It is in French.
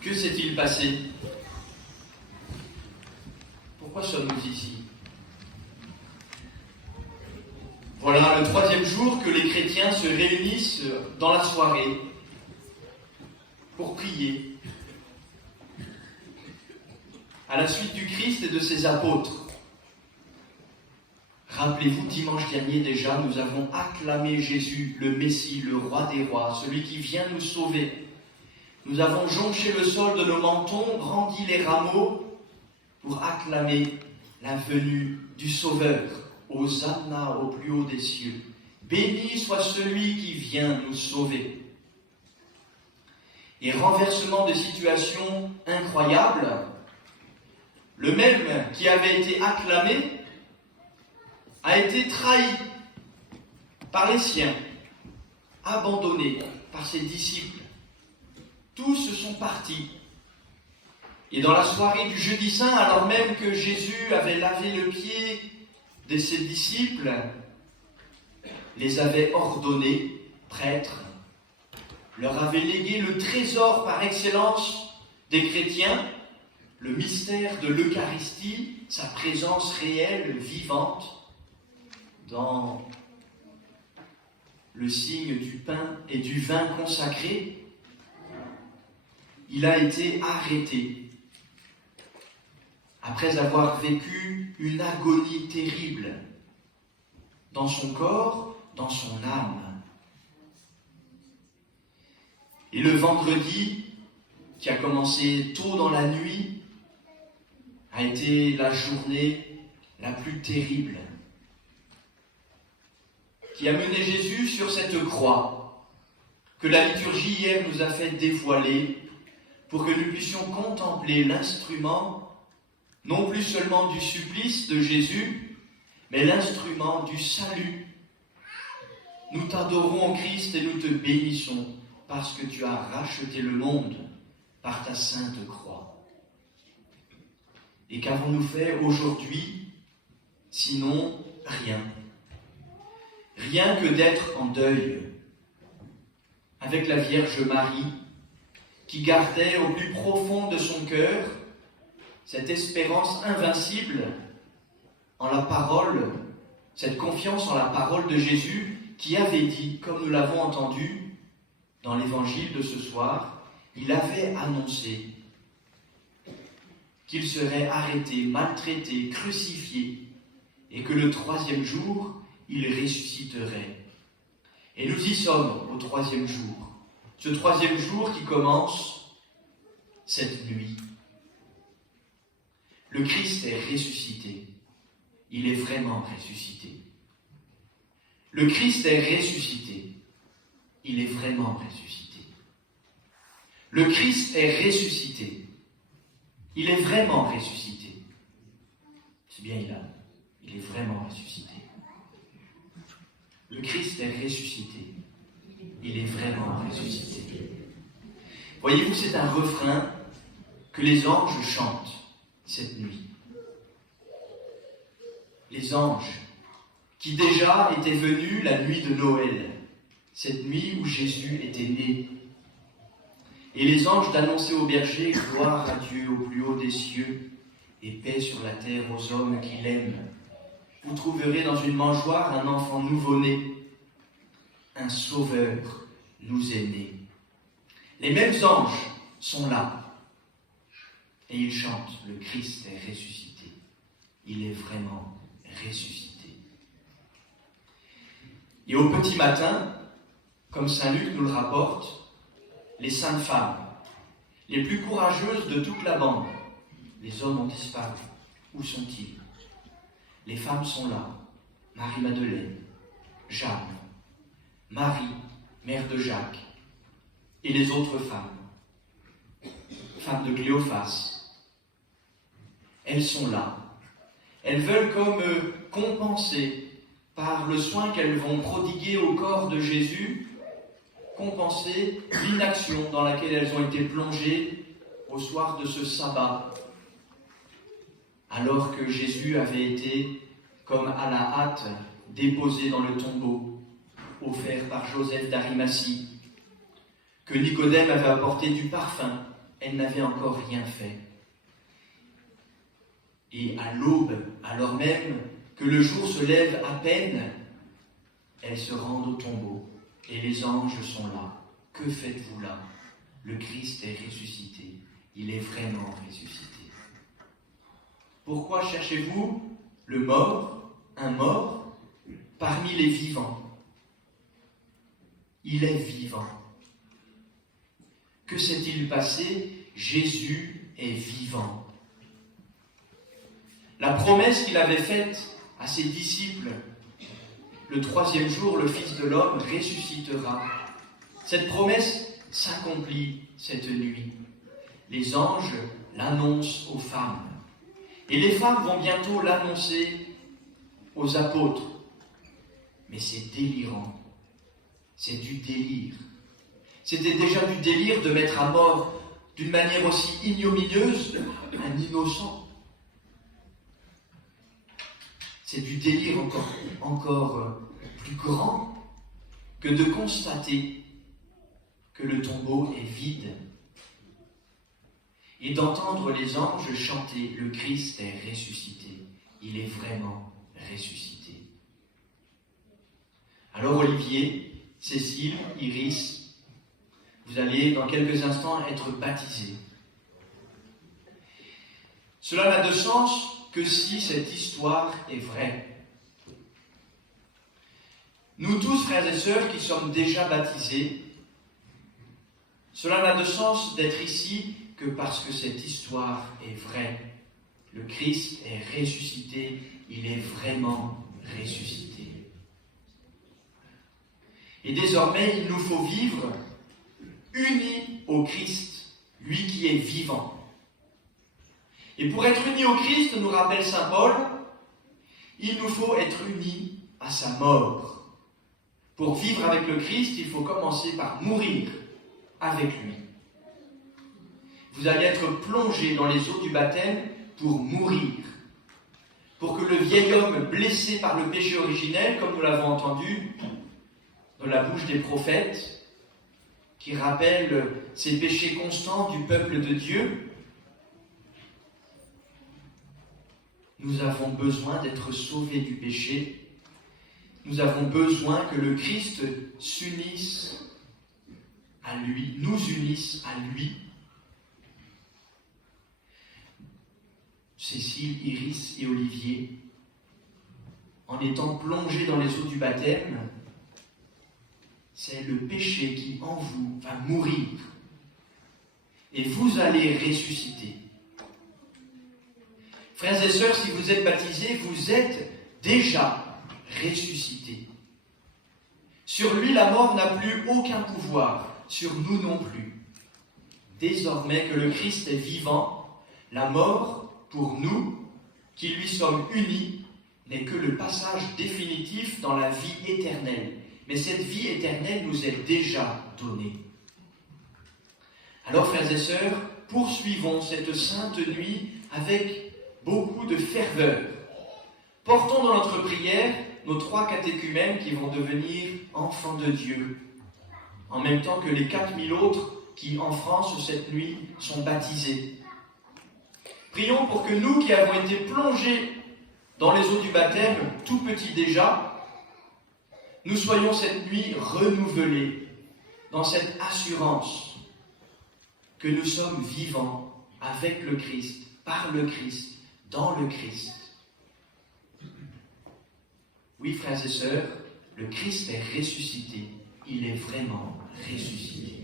Que s'est-il passé? Pourquoi sommes-nous ici? Voilà le troisième jour que les chrétiens se réunissent dans la soirée pour prier à la suite du Christ et de ses apôtres. Rappelez-vous, dimanche dernier déjà, nous avons acclamé Jésus, le Messie, le roi des rois, celui qui vient nous sauver. Nous avons jonché le sol de nos mentons, brandi les rameaux pour acclamer la venue du Sauveur. Hosanna au plus haut des cieux. Béni soit celui qui vient nous sauver. Et renversement de situation incroyable, le même qui avait été acclamé a été trahi par les siens, abandonné par ses disciples. Tous sont partis. Et dans la soirée du jeudi saint, alors même que Jésus avait lavé le pied de ses disciples, les avait ordonnés prêtres, leur avait légué le trésor par excellence des chrétiens, le mystère de l'Eucharistie, sa présence réelle, vivante, dans le signe du pain et du vin consacré. Il a été arrêté après avoir vécu une agonie terrible dans son corps, dans son âme. Et le vendredi, qui a commencé tôt dans la nuit, a été la journée la plus terrible, qui a mené Jésus sur cette croix, que la liturgie hier nous a fait dévoiler, pour que nous puissions contempler l'instrument non plus seulement du supplice de Jésus, mais l'instrument du salut. Nous t'adorons, Christ, et nous te bénissons, parce que tu as racheté le monde par ta sainte croix. Et qu'avons-nous fait aujourd'hui, sinon rien? Rien que d'être en deuil, avec la Vierge Marie, qui gardait au plus profond de son cœur cette espérance invincible en la parole, cette confiance en la parole de Jésus, qui avait dit, comme nous l'avons entendu dans l'évangile de ce soir, il avait annoncé qu'il serait arrêté, maltraité, crucifié, et que le troisième jour, il ressusciterait. Et nous y sommes au troisième jour. Ce troisième jour qui commence cette nuit. Le Christ est ressuscité. Il est vraiment ressuscité. Le Christ est ressuscité. Il est vraiment ressuscité. Le Christ est ressuscité. Il est vraiment ressuscité. C'est bien là. Il est vraiment ressuscité. Le Christ est ressuscité. Il est vraiment ressuscité. Voyez-vous, c'est un refrain que les anges chantent cette nuit. Les anges qui déjà étaient venus la nuit de Noël, cette nuit où Jésus était né. Et les anges d'annoncer aux bergers « Gloire à Dieu au plus haut des cieux et paix sur la terre aux hommes qui l'aiment. Vous trouverez dans une mangeoire un enfant nouveau-né. Un sauveur nous est né. » Les mêmes anges sont là. Et ils chantent « Le Christ est ressuscité. Il est vraiment ressuscité. » Et au petit matin, comme saint Luc nous le rapporte, les saintes femmes, les plus courageuses de toute la bande, les hommes ont disparu. Où sont-ils? Les femmes sont là. Marie-Madeleine, Jeanne, Marie, mère de Jacques, et les autres femmes, femmes de Cléophas. Elles sont là. Elles veulent comme compenser par le soin qu'elles vont prodiguer au corps de Jésus, compenser l'inaction dans laquelle elles ont été plongées au soir de ce sabbat, alors que Jésus avait été, comme à la hâte, déposé dans le tombeau, offert par Joseph d'Arimathie, que Nicodème avait apporté du parfum elle n'avait encore rien fait. Et à l'aube, alors même que le jour se lève à peine, elles se rendent au tombeau et les anges sont là. Que faites-vous là? Le Christ est ressuscité. Il est vraiment ressuscité. Pourquoi cherchez-vous le mort, un mort, parmi les vivants? Il est vivant. Que s'est-il passé? Jésus est vivant. La promesse qu'il avait faite à ses disciples, le troisième jour, le Fils de l'homme ressuscitera. Cette promesse s'accomplit cette nuit. Les anges l'annoncent aux femmes. Et les femmes vont bientôt l'annoncer aux apôtres. Mais c'est délirant. C'est du délire. C'était déjà du délire de mettre à mort d'une manière aussi ignominieuse un innocent. C'est du délire encore plus grand que de constater que le tombeau est vide et d'entendre les anges chanter « Le Christ est ressuscité ». Il est vraiment ressuscité. Alors Olivier, Cécile, Iris, vous allez dans quelques instants être baptisés. Cela n'a de sens que si cette histoire est vraie. Nous tous, frères et sœurs, qui sommes déjà baptisés, cela n'a de sens d'être ici que parce que cette histoire est vraie. Le Christ est ressuscité, il est vraiment ressuscité. Et désormais, il nous faut vivre unis au Christ, lui qui est vivant. Et pour être unis au Christ, nous rappelle saint Paul, il nous faut être unis à sa mort. Pour vivre avec le Christ, il faut commencer par mourir avec lui. Vous allez être plongés dans les eaux du baptême pour mourir. Pour que le vieil homme blessé par le péché originel, comme nous l'avons entendu dans la bouche des prophètes, qui rappelle ces péchés constants du peuple de Dieu, nous avons besoin d'être sauvés du péché. Nous avons besoin que le Christ s'unisse à lui, nous unisse à lui. Cécile, Iris et Olivier, en étant plongés dans les eaux du baptême, c'est le péché qui en vous va mourir. Et vous allez ressusciter. Frères et sœurs, si vous êtes baptisés, vous êtes déjà ressuscités. Sur lui, la mort n'a plus aucun pouvoir, sur nous non plus. Désormais que le Christ est vivant, la mort, pour nous, qui lui sommes unis, n'est que le passage définitif dans la vie éternelle. Mais cette vie éternelle nous est déjà donnée. Alors, frères et sœurs, poursuivons cette sainte nuit avec beaucoup de ferveur. Portons dans notre prière nos 3 catéchumènes qui vont devenir enfants de Dieu, en même temps que les 4000 autres qui, en France, cette nuit, sont baptisés. Prions pour que nous, qui avons été plongés dans les eaux du baptême, tout petits déjà, nous soyons cette nuit renouvelés dans cette assurance que nous sommes vivants avec le Christ, par le Christ, dans le Christ. Oui, frères et sœurs, le Christ est ressuscité. Il est vraiment ressuscité.